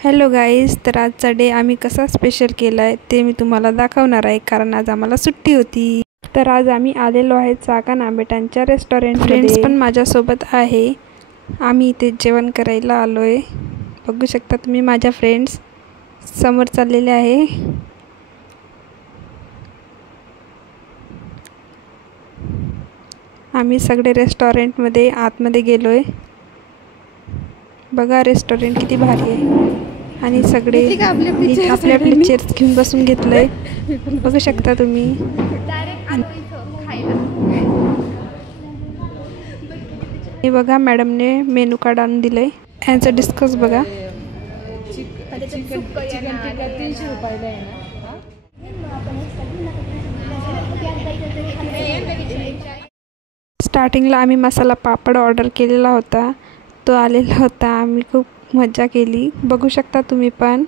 Hello guys, तर आजचा day आम्ही कसा स्पेशल केला आहे ते मी तुम्हाला दाखवणार आहे, कारण आज आम्हाला सुट्टी होती. तर आज आम्ही आलेलो आहे चाकण आंबेठांच्या रेस्टॉरंट. फ्रेंड्स पण माझ्यासोबत आहे. आम्ही इथे जेवण करायला आलो आहे. बघू शकता तुम्ही माझ्या फ्रेंड्स समोर चाललेले आहे. आम्ही सगळे रेस्टॉरंटमध्ये आतमध्ये गेलो आहे. बघा रेस्टॉरंट किती भारी आहे आणि सगळे आपले आपले चेअर्स घेऊन बसून घेतलंय. बघू शकता तुम्ही. हे बघा मॅडमने मेनू कार्ड आणून दिलंय. यांचं डिस्कस बघा. स्टार्टिंगला आम्ही मसाला पापड ऑर्डर केलेला होता, तो आलेला होता. आम्ही खूप मजा केली. बघू शकता तुम्ही पण.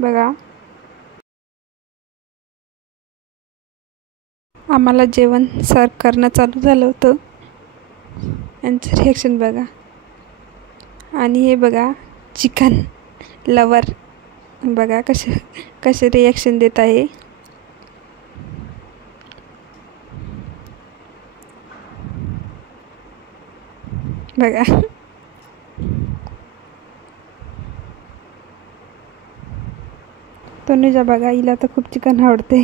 बघा आम्हाला जेवण सर्व करणं चालू झालं होतं. यांचं रिॲक्शन बघा. आणि हे बघा चिकन लवर बघा कसे रिॲक्शन देत आहे. बघा तनुजा बघा, हिला तर खूप चिकन आवडते.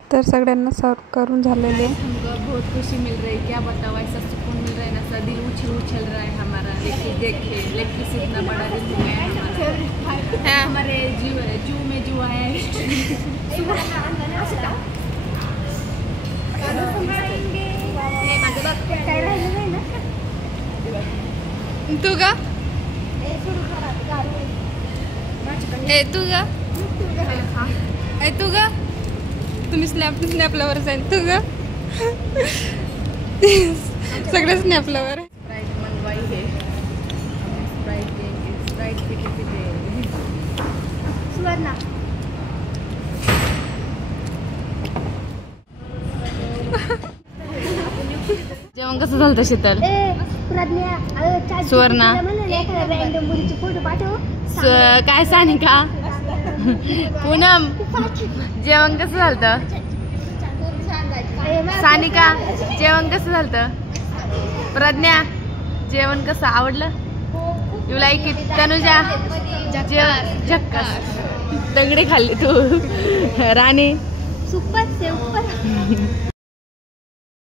तर सगळ्यांना सर्व करून झालेले. बहुत खुशी मिल रही है, क्या बताओ, ऐसा सुकून मिल रहा है ना, दिल उछल रहा है हमारा. लेग पीस इतना बड़ा दिल हो गया है हमारे जू में जो आया है. तू का तू का तुम्ही स्नॅप लवर आहे. तू का सगळे स्नॅप लवर आहे. स्प्राइट मंगवाई है. स्प्राइट पिते सुवर्णा. जेवण कसं झालं शीतल? सुवर्णा काय सानिका पूनम जेवण कसं झालं? सानिका जेवण कसं झालं? प्रज्ञा जेवण कसं आवडलं? You like it? तनुजा जेवण झक्कास. दगडे खाल्ली तू. राणी सुपर.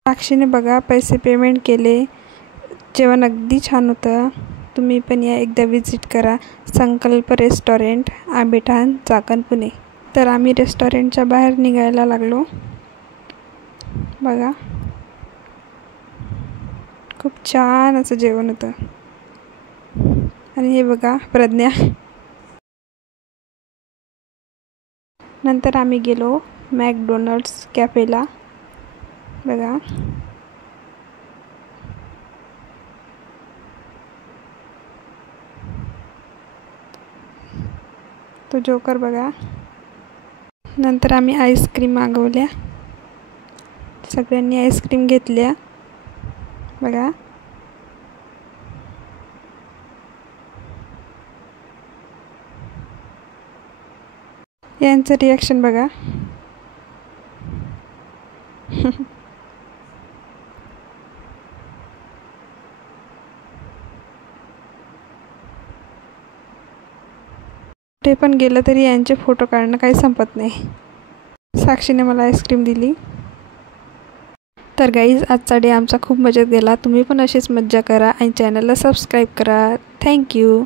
साक्षीने बघा पैसे पेमेंट केले. जेवण अगदी छान होतं. तुम्ही पण या एकदा विजिट करा. संकल्प रेस्टॉरंट, आंबेठाण, चाकण, पुणे. तर आम्ही रेस्टॉरंटच्या बाहेर निघायला लागलो. बघा खूप छान असं जेवण होतं. आणि हे बघा प्रज्ञा. नंतर आम्ही गेलो मॅकडोनल्ड्स कॅफेला. बघा तो जोकर बघा. नंतर आम्ही आईस्क्रीम मागवल्या. सगळ्यांनी आईस्क्रीम घेतल्या. बघा यांचं रिॲक्शन बघा. ते पण गेलं तरी यांचे फोटो काढणं काही संपत नाही. साक्षीने मला आईस्क्रीम दिली. तर गाईज आजचा डे आमचा खूप मजेत गेला. तुम्ही पण अशीच मज्जा करा आणि चॅनलला सबस्क्राईब करा. थँक्यू.